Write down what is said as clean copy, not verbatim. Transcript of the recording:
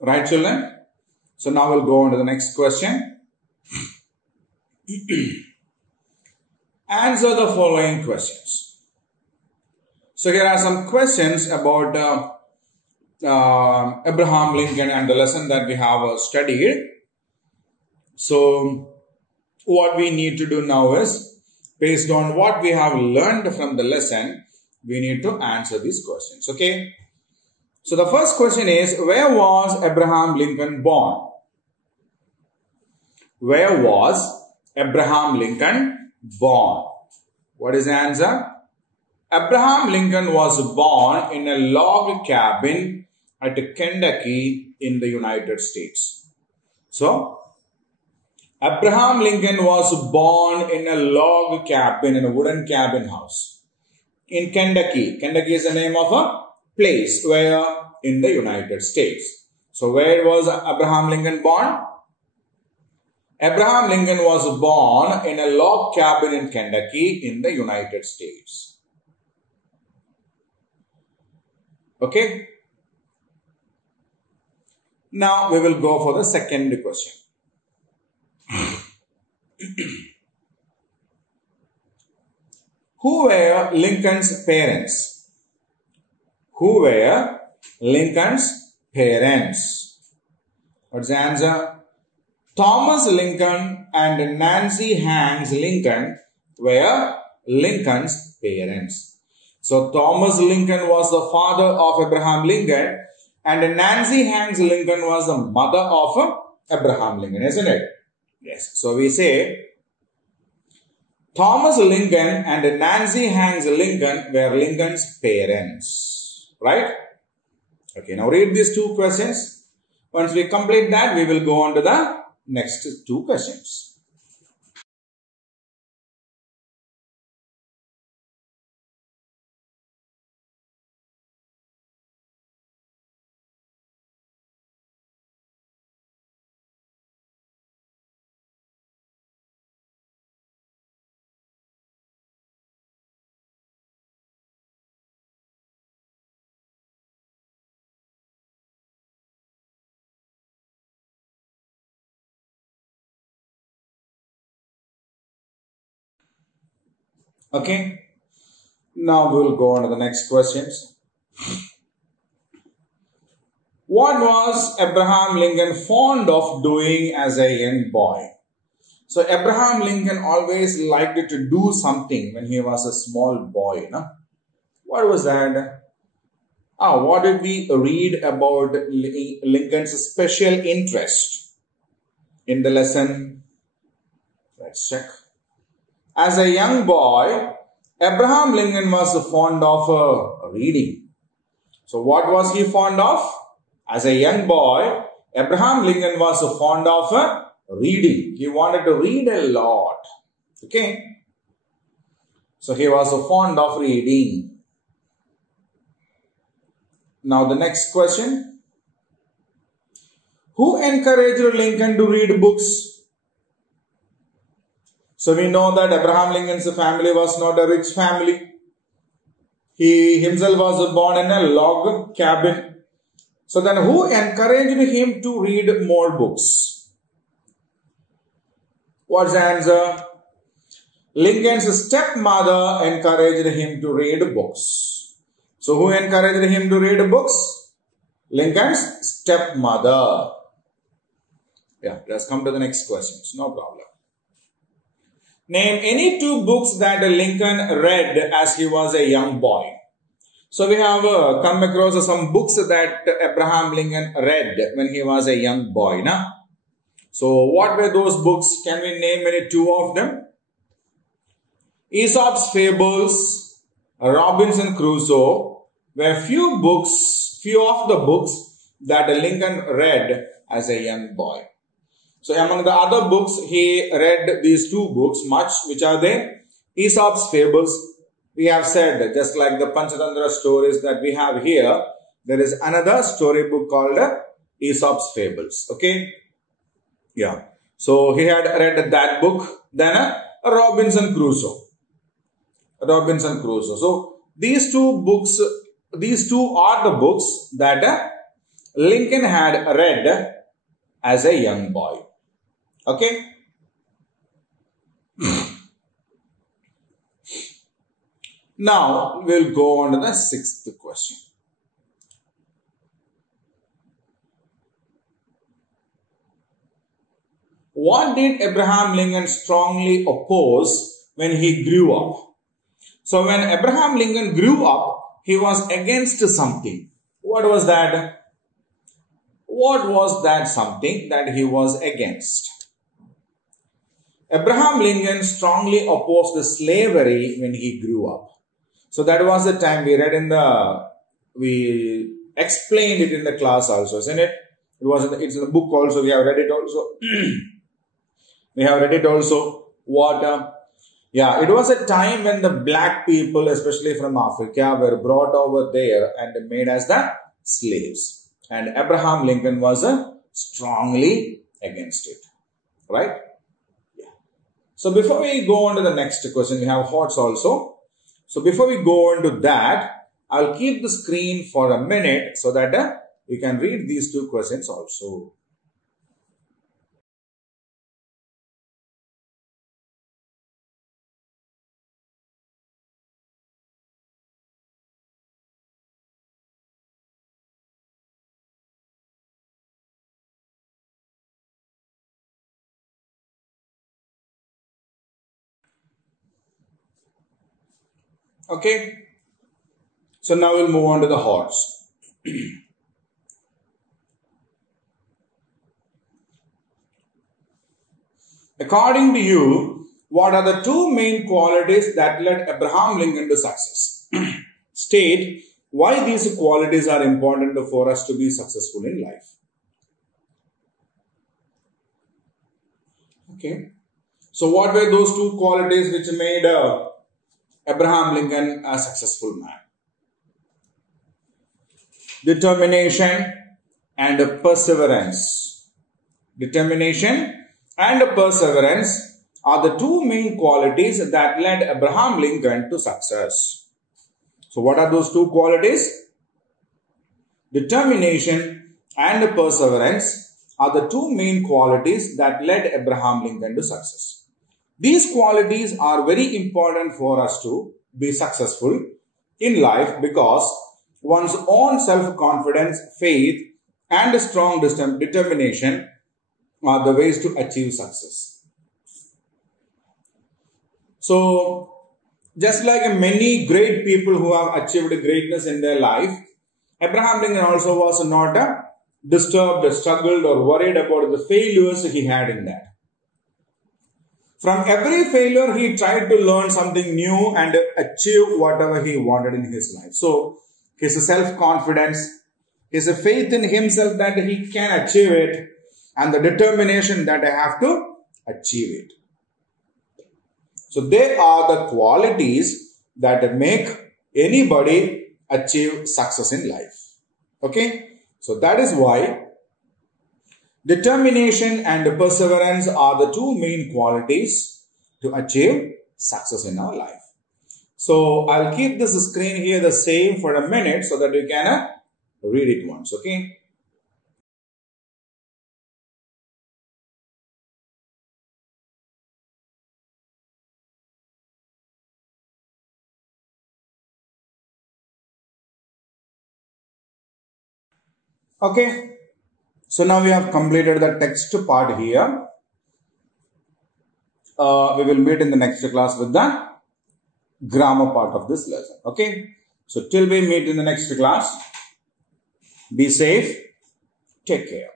Right, children? So now we'll go on to the next question. Answer the following questions. So here are some questions about Abraham Lincoln and the lesson that we have studied. So what we need to do now is, based on what we have learned from the lesson, we need to answer these questions. Okay. So the first question is, where was Abraham Lincoln born? Where was Abraham Lincoln born? What is the answer? Abraham Lincoln was born in a log cabin at Kentucky in the United States. So, Abraham Lincoln was born in a log cabin, in a wooden cabin house in Kentucky. Kentucky is the name of a place where in the United States. So, where was Abraham Lincoln born? Abraham Lincoln was born in a log cabin in Kentucky in the United States. Okay. Now we will go for the second question. Who were Lincoln's parents? Who were Lincoln's parents? What's the answer? Thomas Lincoln and Nancy Hanks Lincoln were Lincoln's parents. So Thomas Lincoln was the father of Abraham Lincoln and Nancy Hanks Lincoln was the mother of Abraham Lincoln, isn't it? Yes. So we say Thomas Lincoln and Nancy Hanks Lincoln were Lincoln's parents. Right? Okay, now read these two questions. Once we complete that, we will go on to the next two questions. Okay, now we will go on to the next questions. What was Abraham Lincoln fond of doing as a young boy? So Abraham Lincoln always liked to do something when he was a small boy. No? What was that? What did we read about Lincoln's special interest in the lesson? Let's check. As a young boy, Abraham Lincoln was fond of reading. So what was he fond of? As a young boy, Abraham Lincoln was fond of reading. He wanted to read a lot. Okay. So he was fond of reading. Now the next question. Who encouraged Lincoln to read books? So we know that Abraham Lincoln's family was not a rich family. He himself was born in a log cabin. So then who encouraged him to read more books? What's the answer? Lincoln's stepmother encouraged him to read books. So who encouraged him to read books? Lincoln's stepmother. Yeah, let's come to the next questions. No problem. Name any two books that Lincoln read as he was a young boy. So we have come across some books that Abraham Lincoln read when he was a young boy. Na? So what were those books? Can we name any two of them? Aesop's Fables, Robinson Crusoe were few of the books that Lincoln read as a young boy. So among the other books, he read these two books much, which are they? Aesop's Fables. We have said, just like the Panchatantra stories that we have here, there is another storybook called Aesop's Fables. Okay? Yeah. So he had read that book. Then Robinson Crusoe. Robinson Crusoe. So these two books, these two are the books that Lincoln had read as a young boy. Okay. Now we'll go on to the sixth question. What did Abraham Lincoln strongly oppose when he grew up? So when Abraham Lincoln grew up, he was against something. What was that? What was that something that he was against? Abraham Lincoln strongly opposed slavery when he grew up. So that was the time we explained it in the class also, isn't it? It's in the book also, we have read it also. We have read it also. It was a time when the black people, especially from Africa, were brought over there and made as the slaves. And Abraham Lincoln was strongly against it. Right? Yeah. So before we go on to the next question, we have HOTS also. So before we go on to that, I'll keep the screen for a minute so that you can read these two questions also. Okay. So now we'll move on to the HOTS. According to you, what are the two main qualities that led Abraham Lincoln to success? State why these qualities are important for us to be successful in life. Okay. So what were those two qualities which made Abraham Lincoln a successful man? Determination and perseverance. Determination and perseverance are the two main qualities that led Abraham Lincoln to success. So what are those two qualities? Determination and perseverance are the two main qualities that led Abraham Lincoln to success. These qualities are very important for us to be successful in life because one's own self-confidence, faith, and strong determination are the ways to achieve success. So, just like many great people who have achieved greatness in their life, Abraham Lincoln also was not disturbed, struggled, or worried about the failures he had in that. From every failure, he tried to learn something new and achieve whatever he wanted in his life. So, his self-confidence, his faith in himself that he can achieve it, and the determination that I have to achieve it. So, they are the qualities that make anybody achieve success in life. Okay? So, that is why determination and perseverance are the two main qualities to achieve success in our life. So, I'll keep this screen here the same for a minute so that you can read it once. Okay? Okay. So now we have completed the text part here. We will meet in the next class with the grammar part of this lesson. Okay. So till we meet in the next class, be safe, take care.